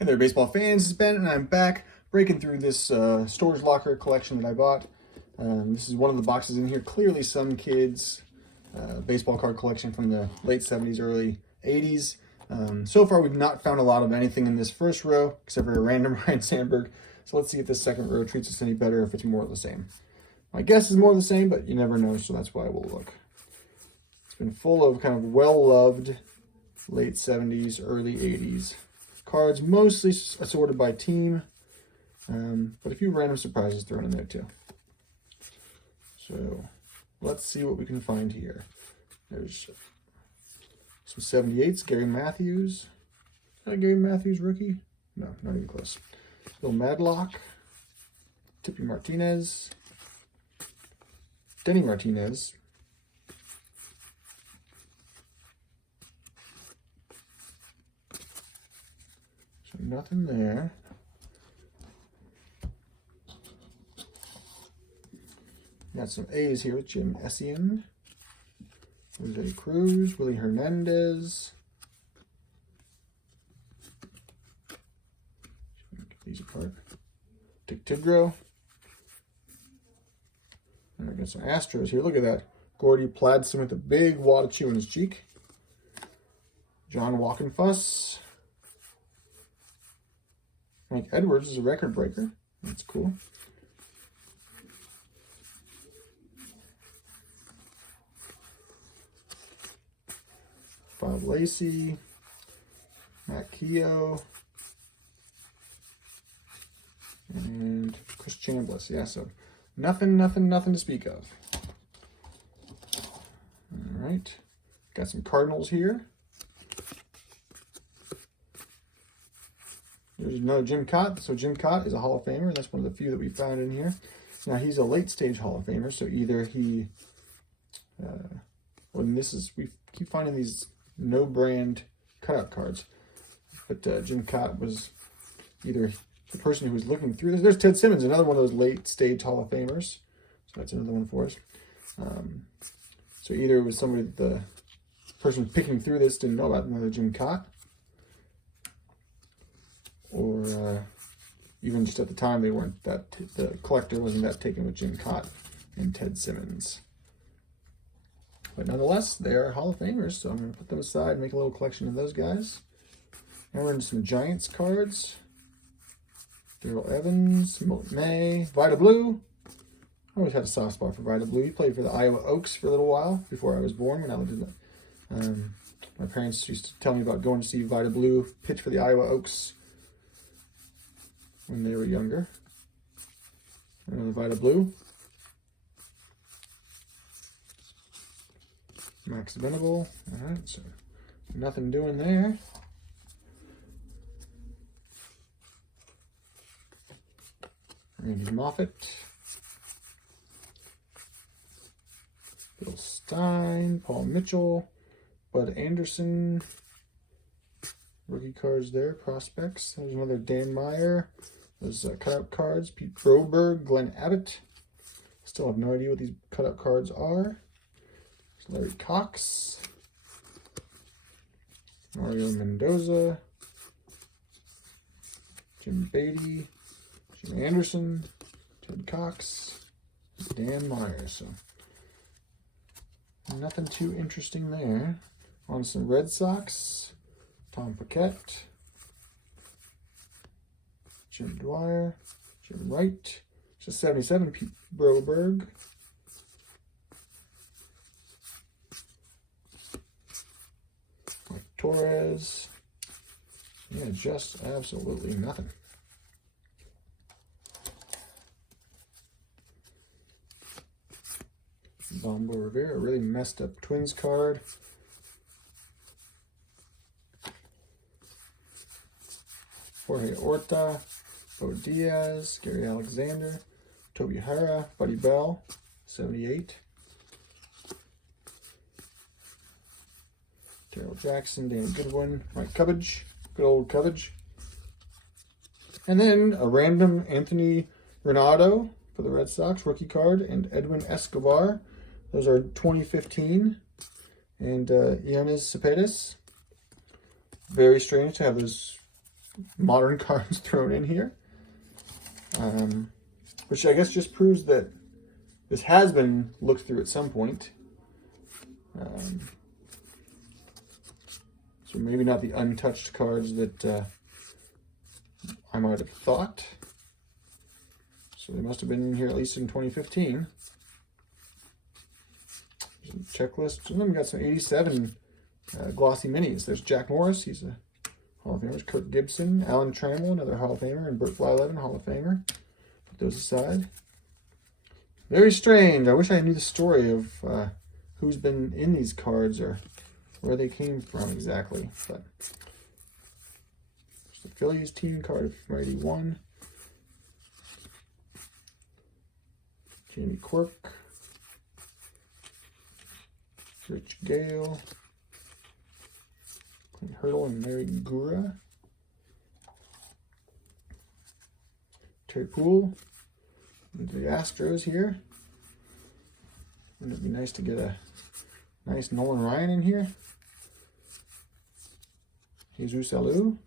Hey there, baseball fans. It's Ben, and I'm back breaking through this storage locker collection that I bought. This is one of the boxes in here. Clearly some kids' baseball card collection from the late 70s, early 80s. So far, we've not found a lot of anything in this first row, except for a random Ryne Sandberg. So let's see if this second row treats us any better, if it's more of the same. My guess is more of the same, but you never know, so that's why we'll look. It's been full of kind of well-loved late 70s, early 80s cards, mostly assorted by team, but a few random surprises thrown in there too. So let's see what we can find here. There's some 78s, Gary Matthews. Is that a Gary Matthews rookie? No, not even close. Bill Madlock, Tippy Martinez, Denny Martinez, so nothing there. Got some A's here with Jim Essien, Jose Cruz, Willie Hernandez. Get these apart. Dick Tidrow. And I got some Astros here. Look at that. Gordy Pladson with a big wad of chew in his cheek. John Walkenfuss. Mike Edwards is a record breaker. That's cool. Bob Lacey, Matt Keogh, and Chris Chambliss. Yeah, so nothing to speak of. All right, got some Cardinals here. There's another Jim Kaat. So Jim Kaat is a Hall of Famer, and that's one of the few that we found in here. Now he's a late stage Hall of Famer, so either he, we keep finding these no brand cutout cards, but Jim Kaat was either the person who was looking through this. There's Ted Simmons, another one of those late stage Hall of Famers, so that's another one for us. So either it was somebody that the person picking through this didn't know about another Jim Kaat, or even just at the time they weren't that, the collector wasn't that taken with Jim Kaat and Ted Simmons. But nonetheless, they are Hall of Famers, so I'm going to put them aside, make a little collection of those guys. Now we're into some Giants cards. Darrell Evans, Milt May, Vida Blue. I always had a soft spot for Vida Blue. He played for the Iowa Oaks for a little while before I was born, when I lived in the, my parents used to tell me about going to see Vida Blue pitch for the Iowa Oaks when they were younger. Another Vida Blue. Max Venable. All right, so nothing doing there. Randy Moffett. Bill Stein, Paul Mitchell, Bud Anderson. Rookie cards there, prospects. There's another Dan Meyer. Those cutout cards. Pete Broberg, Glenn Abbott. Still have no idea what these cutout cards are. Larry Cox, Mario Mendoza, Jim Beatty, Jim Anderson, Ted Cox, Dan Meyer. So nothing too interesting there. On some Red Sox, Tom Paquette, Jim Dwyer, Jim Wright, just 77, Pete Broberg. Torres. Yeah, just absolutely nothing. Bombo Rivera, a really messed up Twins card. Jorge Orta, Bo Diaz, Gary Alexander, Toby Hara, Buddy Bell, 78. Darryl Jackson, Danny Goodwin, Mike Cubbage, good old Cubbage. And then a random Anthony Renado for the Red Sox, rookie card, and Edwin Escobar. Those are 2015. And Yannis Cepedis. Very strange to have those modern cards thrown in here. Which I guess just proves that this has been looked through at some point. So maybe not the untouched cards that I might have thought. So they must have been in here at least in 2015. Checklist. Some of them got some 87 glossy minis. There's Jack Morris. He's a Hall of Famer. Kirk Gibson. Alan Trammell, another Hall of Famer. And Bert Blyleven, Hall of Famer. Put those aside. Very strange. I wish I knew the story of who's been in these cards or where they came from exactly. But there's the Phillies team card from 81. Jamie Quirk. Rich Gale. Clint Hurdle and Mary Gura. Terry Poole. The Astros here. Wouldn't it be nice to get a nice Nolan Ryan in here? Jesus Alou.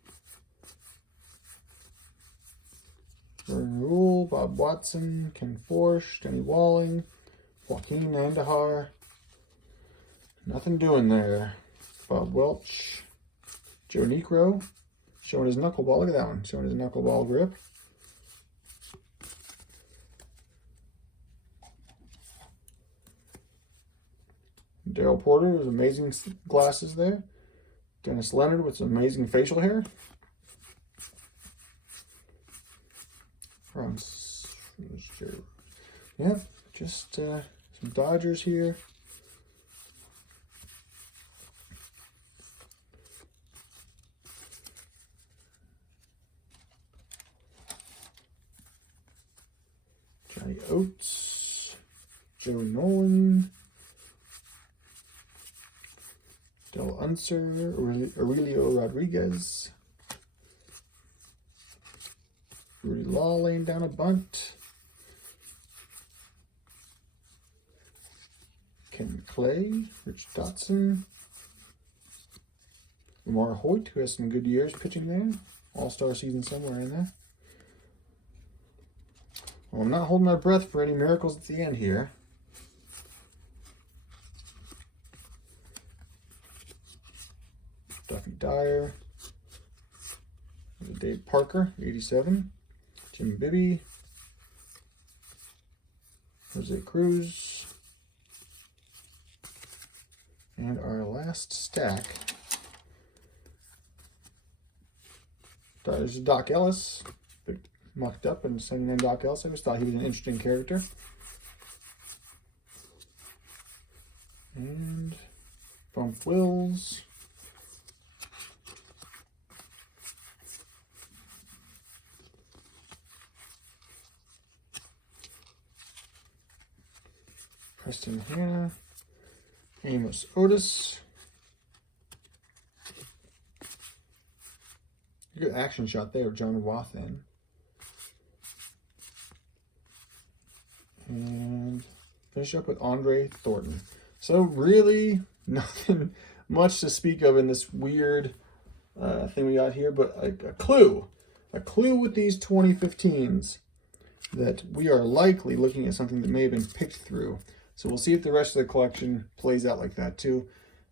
Vern Rule, Bob Watson, Ken Forsch, Denny Walling, Joaquin Andahar. Nothing doing there. Bob Welch. Joe Niekro. Showing his knuckleball. Look at that one. Showing his knuckleball grip. Daryl Porter with amazing glasses there. Dennis Leonard with some amazing facial hair. Yeah, just some Dodgers here. Johnny Oates. Joe Nolan. Del Unser, Aurelio Rodriguez. Rudy Law laying down a bunt. Ken Clay, Rich Dotson. Lamar Hoyt, who has some good years pitching there. All-star season somewhere in there. Well, I'm not holding my breath for any miracles at the end here. Duffy Dyer, Dave Parker, 87, Jim Bibby, Jose Cruz, and our last stack. There's Doc Ellis, mucked up and sending in Doc Ellis. I just thought he was an interesting character. And Bump Wills. Preston Hanna, Amos Otis. Good action shot there of John Wathan. And finish up with Andre Thornton. So really nothing much to speak of in this weird thing we got here, but a clue with these 2015s that we are likely looking at something that may have been picked through. So we'll see if the rest of the collection plays out like that too.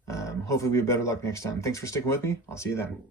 Hopefully we have better luck next time. Thanks for sticking with me. I'll see you then.